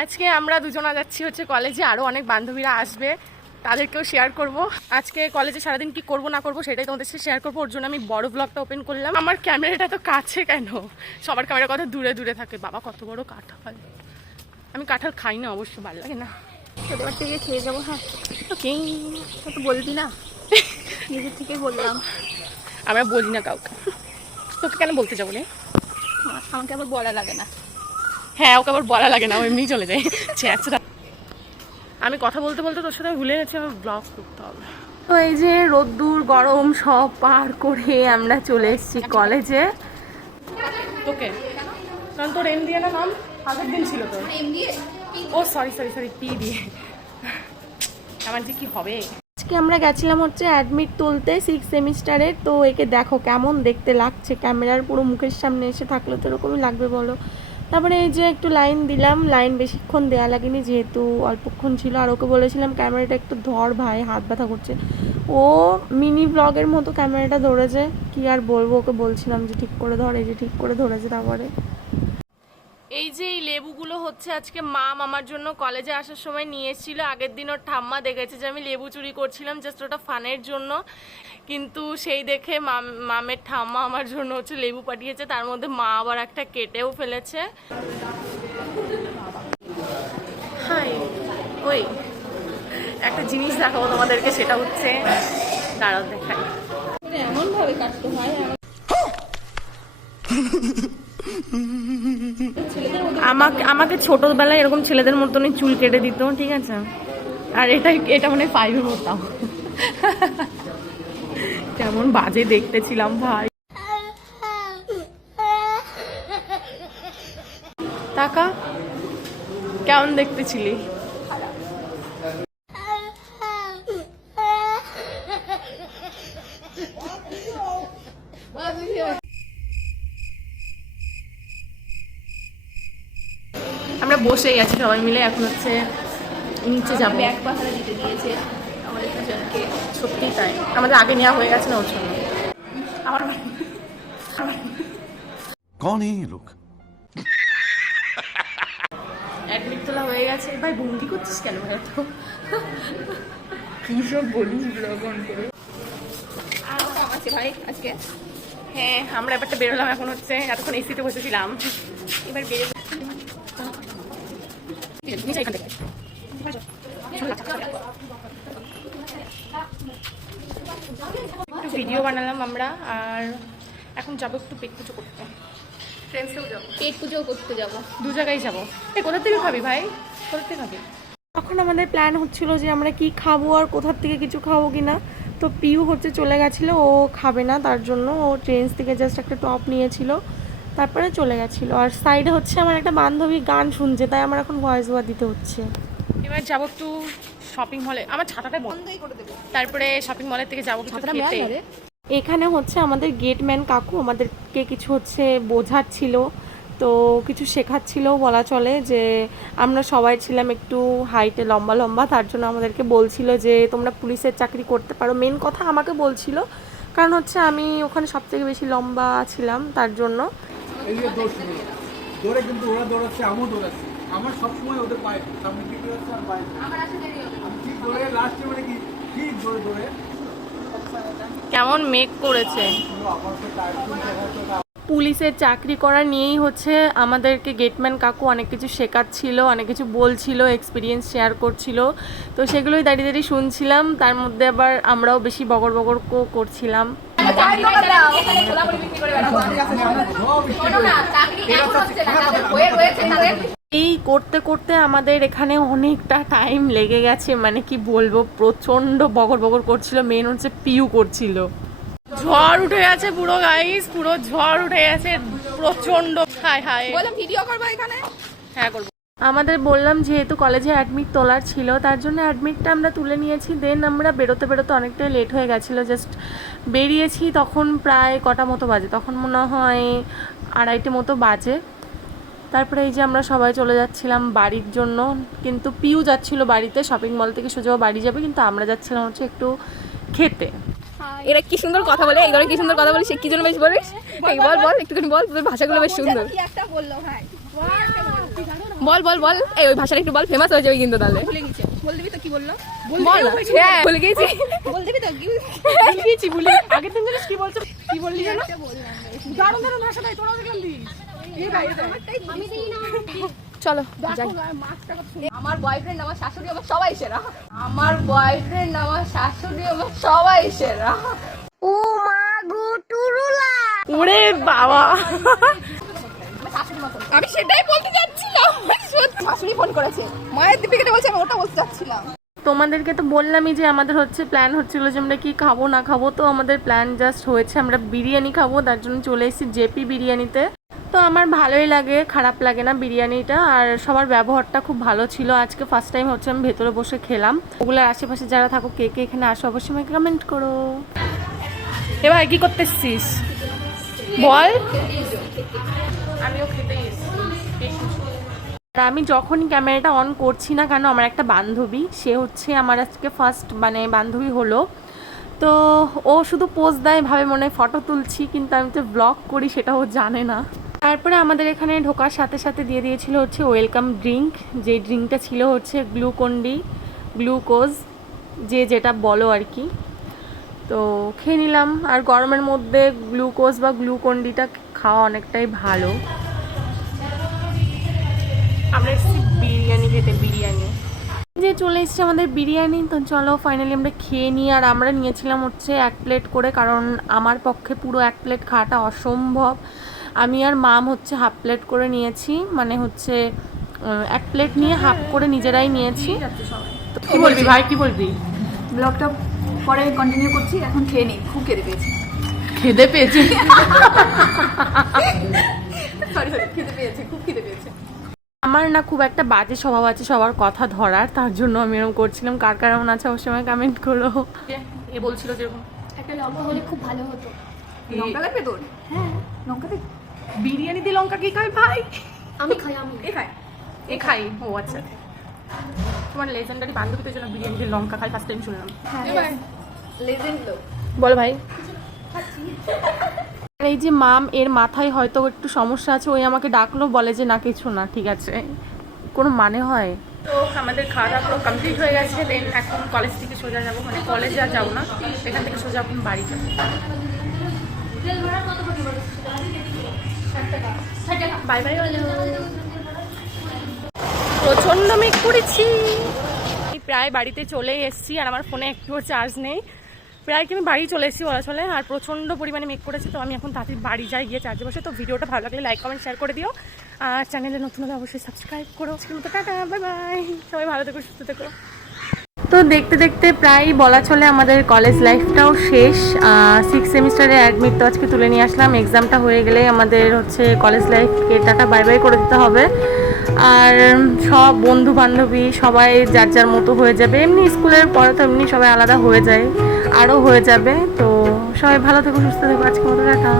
আজকে আমরা দুজনা যাচ্ছি হচ্ছে কলেজে, আরও অনেক বান্ধবীরা আসবে, তাদেরকেও শেয়ার করব। আজকে কলেজে সারাদিন কি করব না করব সেটাই তোমাদের সাথে শেয়ার করবো। ওর জন্য আমি বড় ব্লগটা ওপেন করলাম। আমার ক্যামেরাটা তো কাছে কেন, সবার ক্যামেরার কথা দূরে দূরে থাকে। বাবা কত বড় কাঁঠাল! আমি কাঁঠাল খাই না অবশ্য, ভালো লাগে না। এবার থেকে খেয়ে যাবো। হ্যাঁ ওকে, তো বলবি না? নিজের থেকেই বললাম। আমরা বলি না কাউকে। তোকে কেন বলতে যাবো রে? আমাকে আবার বলা লাগে না। হ্যাঁ, ওকে আবার বলা লাগে না, ও এমনি চলে যায়। ছেঁচড়া। আমি কথা বলতে বলতে তোর সাথে ভুলে গেছি আমার ব্লগ করতে হবে। তো এই যে রোদ্দুর গরম সব পার করে আমরা চলে এসেছি কলেজে। তোকে কারণ তোর এম দিয়ে না নাম আগের দিন ছিল তোর। ও সরি সরি সরি, পি দিয়ে। আমার যে কি হবে। আজকে আমরা গেছিলাম হচ্ছে অ্যাডমিট তুলতে 6 সেমিস্টারের। তো একে দেখো কেমন দেখতে লাগছে, ক্যামেরার পুরো মুখের সামনে এসে থাকলে তো এরকমই লাগবে বলো। তারপরে এই যে একটু লাইন দিলাম, লাইন বেশিক্ষণ দেওয়া লাগেনি যেহেতু অল্পক্ষণ ছিল। আর ওকে বলেছিলাম ক্যামেরাটা একটু ধর ভাই, হাত ব্যথা করছে। ও মিনি ব্লগের মতো ক্যামেরাটা ধরেছে, কি আর বলবো। ওকে বলছিলাম যে ঠিক করে ধর, এই যে ঠিক করে ধরেছে। তারপরে এই যে এই লেবুগুলো হচ্ছে আজকে মাম আমার জন্য কলেজে আসার সময় নিয়ে এসেছিল। আগের দিন ওর ঠাম্মা দেখেছে যে আমি লেবু চুরি করছিলাম, জাস্ট ওটা ফানের জন্য। কিন্তু সেই দেখে মামের ঠাম্মা আমার জন্য হচ্ছে লেবু পাঠিয়েছে, তার মধ্যে মা আবার একটা কেটেও ফেলেছে। হাই, ওই একটা জিনিস দেখাবো তোমাদেরকে, সেটা হচ্ছে দাঁড়াও দেখাই। এমন ভাবে কাটতে হয় আমাকে ছোটবেলায় এরকম ছেলেদের মতনই চুল কেটে দিত, ঠিক আছে। আর এটা মানে 5-এ পড়তাম। কেমন বাজে দেখতে ছিলাম ভাই। টাকা কেমন দেখতে ছিলি? আমরা বসেই আছি সবাই মিলে, এখন হচ্ছে নিচে যাবো। ব্যাগ পাহারা দিতে দিয়েছে আমাদের দুজনকে। সত্যিই তাই, আমাদের আগে নেওয়া হয়ে গেছে না ওর জন্য। আমার कौन है ये लोग? অ্যাডমিট তোলা হয়ে গেছে। ভাই বন্দি করছিস কেন ভাই? তো কি সব বলিস ব্লগ অন করে। আরো কম আছে ভাই আজকে। হ্যাঁ, আমরা এবারটা বেরোলাম। এখন হচ্ছে এতক্ষণ এসিতে বসেছিলাম, এবার বেরোবো। একটু ভিডিও বানালাম আমরা, আর এখন যাবো একটু পেট পুজো করতে। ফ্রেন্ডসেও যাবো, পেট পুজো করতে যাবো, দু জায়গায় যাবো। কোথা থেকে খাবি ভাই, কোথা থেকে খাবি? তখন আমাদের প্ল্যান হচ্ছিল যে আমরা কি খাবো আর কোথার থেকে কিছু খাবো কিনা। তো পিউ হচ্ছে চলে গেছিলো, ও খাবে না, তার জন্য ও ট্রেন্স থেকে জাস্ট একটা টপ নিয়েছিল, তারপরে চলে গেছিলো। আর সাইডে হচ্ছে আমার একটা বান্ধবী গান শুনছে, তাই আমার এখন ভয়েস ওভার দিতে হচ্ছে। এবার যাবো একটু শপিং মলে, আমার ছাতাটা বন্ধই করে দেবো। তারপরে শপিং মলের থেকে যাবো কিছু খেতে। এখানে হচ্ছে আমাদের গেটম্যান কাকু আমাদেরকে কিছু হচ্ছে বোঝাচ্ছিল, তো কিছু শেখাচ্ছিলও বলা চলে। যে আমরা সবাই ছিলাম একটু হাইটে, লম্বা লম্বা, তার জন্য আমাদেরকে বলছিল যে তোমরা পুলিশের চাকরি করতে পারো। মেন কথা আমাকে বলছিল, কারণ হচ্ছে আমি ওখানে সব থেকে বেশি লম্বা ছিলাম, তার জন্য। দৌড়ে কিন্তু ওরা দৌড়াচ্ছে, আমিও দৌড়াচ্ছি। আমার সবসময় ওদের পায়ে সামনে দিকে দৌড়াচ্ছে আর বাইরে। আমি ঠিক দৌড়ে লাস্টে মানে কি ঠিক দৌড়ে দৌড়ে কেমন মেক করেছে। পুলিশের চাকরি করা নিয়েই হচ্ছে আমাদেরকে গেটম্যান কাকু অনেক কিছু শেখাচ্ছিল, অনেক কিছু বলছিল, এক্সপিরিয়েন্স শেয়ার করছিল। তো সেগুলোই দাঁড়িয়ে দাঁড়িয়ে শুনছিলাম, তার মধ্যে আবার আমরাও বেশি বগর বগর করছিলাম। এই করতে করতে আমাদের এখানে অনেকটা টাইম লেগে গেছে, মানে কি বলবো, প্রচন্ড বগর বগর করছিল। মেন হচ্ছে পিউ করছিল। ঝড় উঠে গেছে পুরো গাইস, পুরো ঝড় উঠে গেছে প্রচন্ড। হাই হাই, বললাম ভিডিও করবো এখানে। হ্যাঁ করবো। আমাদের বললাম যেহেতু কলেজে অ্যাডমিট তোলার ছিল, তার জন্য অ্যাডমিটটা আমরা তুলে নিয়েছি। দেন আমরা বেরোতে বেরোতে অনেকটাই লেট হয়ে গেছিলো। জাস্ট বেরিয়েছি তখন প্রায় কটা মতো বাজে, তখন মনে হয় 2:30 মতো বাজে। তারপরে এই যে আমরা সবাই চলে যাচ্ছিলাম বাড়ির জন্য, কিন্তু পিউ যাচ্ছিল বাড়িতে, শপিং মল থেকে সোজা বাড়ি যাবে, কিন্তু আমরা যাচ্ছিলাম হচ্ছে একটু খেতে। এরা কি সুন্দর কথা বলে, এই ধরনের কি সুন্দর কথা বলে, সে কি জন্য বেশ বলিস? বল বল একটুখানি বল, তোদের ভাষাগুলো বেশ সুন্দর। বল বল বল, এই ওই ভাষাটা একটু বল, ফেমাস হয়ে যাবে কিন্তু তাহলে। ভুলে গেছি, বল দিবি তো? কি বললো? বল না। হ্যাঁ ভুলে গেছি, বল দিবি তো? কি ভুলে গেছি, ভুলে আগের দিন জানিস কি বলছো, কি বললি জানো? বললাম? দারুণ দারুণ ভাষা তাই তোরা দেখলাম দিস। আমি দিই না। চলো যাই। আমার বয়ফ্রেন্ড, আমার শাশুড়ি, আমার সবাই সেরা। আমার বয়ফ্রেন্ড, আমার শাশুড়ি, আমার সবাই সেরা। ও মা গো টুরুলা। ওরে বাবা, আমার শাশুড়ি মতন। আমি সেটাই বলতে যাচ্ছিলাম। সত্যি শাশুড়ি ফোন করেছে, মায়ের দিপিকে বলছে, আমি ওটা বলতে যাচ্ছিলাম। তোমাদেরকে তো বললামই যে আমাদের হচ্ছে প্ল্যান হচ্ছিল যে আমরা কি খাবো না খাবো, তো আমাদের প্ল্যান জাস্ট হয়েছে আমরা বিরিয়ানি খাবো, তার জন্য চলে এসেছি জেপি বিরিয়ানিতে। তো আমার ভালোই লাগে, খারাপ লাগে না বিরিয়ানিটা, আর সবার ব্যবহারটা খুব ভালো ছিল। আজকে ফার্স্ট টাইম হচ্ছে আমি ভেতরে বসে খেলাম। ওগুলোর আশেপাশে যারা থাকো, কে কে এখানে আসো অবশ্যই আমাকে কমেন্ট করো। এবার কি করতে এসছিস বল? আমিও খেতে আর আমি যখনই ক্যামেরাটা অন করছি না কেন, আমার একটা বান্ধবী, সে হচ্ছে আমার আজকে ফার্স্ট মানে বান্ধবী হলো, তো ও শুধু পোজ দেয়, ভাবে মনে হয় ফটো তুলছি, কিন্তু আমি তো ব্লগ করি সেটা ও জানে না। তারপরে আমাদের এখানে ঢোকার সাথে সাথে দিয়ে দিয়েছিল হচ্ছে ওয়েলকাম ড্রিঙ্ক, যে ড্রিঙ্কটা ছিল হচ্ছে গ্লুকোজ, যে যেটা বলো আর কি। তো খেয়ে নিলাম, আর গরমের মধ্যে গ্লুকোজ বা গ্লুকন্ডিটা খাওয়া অনেকটাই ভালো। আমরা এসেছি বিরিয়ানি খেতে, বিরিয়ানি যে চলে এসেছে আমাদের বিরিয়ানি। তো চলো ফাইনালি আমরা খেয়ে নিই। আর আমরা নিয়েছিলাম হচ্ছে 1 প্লেট করে, কারণ আমার পক্ষে পুরো 1 প্লেট খাওয়াটা অসম্ভব। আমি আর মাম হচ্ছে 1/2 প্লেট করে নিয়েছি, মানে হচ্ছে 1 প্লেট নিয়ে 1/2 করে নিজেরাই নিয়েছি। তো কি বলবি ভাই, কি বলবি? ব্লগটা পরে কন্টিনিউ করছি, এখন খেয়ে নিই, খুব খেতে পেয়েছি। খিদে পেয়েছি, সরি খেতে পেয়েছে, খুব খেতে পেয়েছে। আমার না খুব একটা বাজে স্বভাব আছে সবার কথা ধরার, তার জন্য আমি এরকম করছিলাম। কার কার এমন আছে অবশ্যই আমাকে কমেন্ট করো। এ বলছিল যেরকম একটা লঙ্কা হলে খুব ভালো হতো। লঙ্কা লাগবে তোর? হ্যাঁ লঙ্কা দে। বিরিয়ানি দিয়ে লঙ্কা কি খাই ভাই? আমি খাই, আমি এ খাই। ও আচ্ছা, তোমার লেজেন্ডারি বান্ধবীদের জন্য বিরিয়ানি দিয়ে লঙ্কা খাই ফার্স্ট টাইম শুনলাম। হ্যাঁ লেজেন্ড লোক। বলো ভাই। আর এই যে মাম, এর মাথায় হয়তো একটু সমস্যা আছে, ওই আমাকে ডাকলো, বলে যে না কিছু না, ঠিক আছে, কোনো মানে হয়? তো আমাদের খাওয়া দাওয়া পুরো কমপ্লিট হয়ে গেছে। দেন এখন কলেজ থেকে সোজা যাবো, মানে কলেজে আর যাবো না, এখান থেকে সোজা এখন বাড়ি যাবো। Bye bye. প্রচণ্ড মেঘ করেছি, প্রায় বাড়িতে চলে এসেছি, আর আমার ফোনে একটুও চার্জ নেই। প্রায় কি আমি বাড়ি চলে এসেছি বলা চলে, আর প্রচণ্ড পরিমাণে মেঘ করেছে। তো আমি এখন তাড়াতাড়ি বাড়ি যাই, গিয়ে চার্জে বসে। তো ভিডিওটা ভালো লাগলে লাইক কমেন্ট শেয়ার করে দিও, আর চ্যানেলে নতুন হলে অবশ্যই সাবস্ক্রাইব করো। তো টাটা, বাই বাই, সবাই ভালো থেকো, সুস্থ থেকো। তো দেখতে দেখতে প্রায় বলা চলে আমাদের কলেজ লাইফটাও শেষ। 6 সেমিস্টারের অ্যাডমিট তো আজকে তুলে নিয়ে আসলাম। এক্সামটা হয়ে গেলে আমাদের হচ্ছে কলেজ লাইফকে টাটা বাই বাই করে দিতে হবে। আর সব বন্ধু বান্ধবী সবাই যার যার মতো হয়ে যাবে। এমনি স্কুলের পরে তো এমনি সবাই আলাদা হয়ে যায়, আরও হয়ে যাবে। তো সবাই ভালো থেকো, সুস্থ থেকো, আজকে মতো টাটা।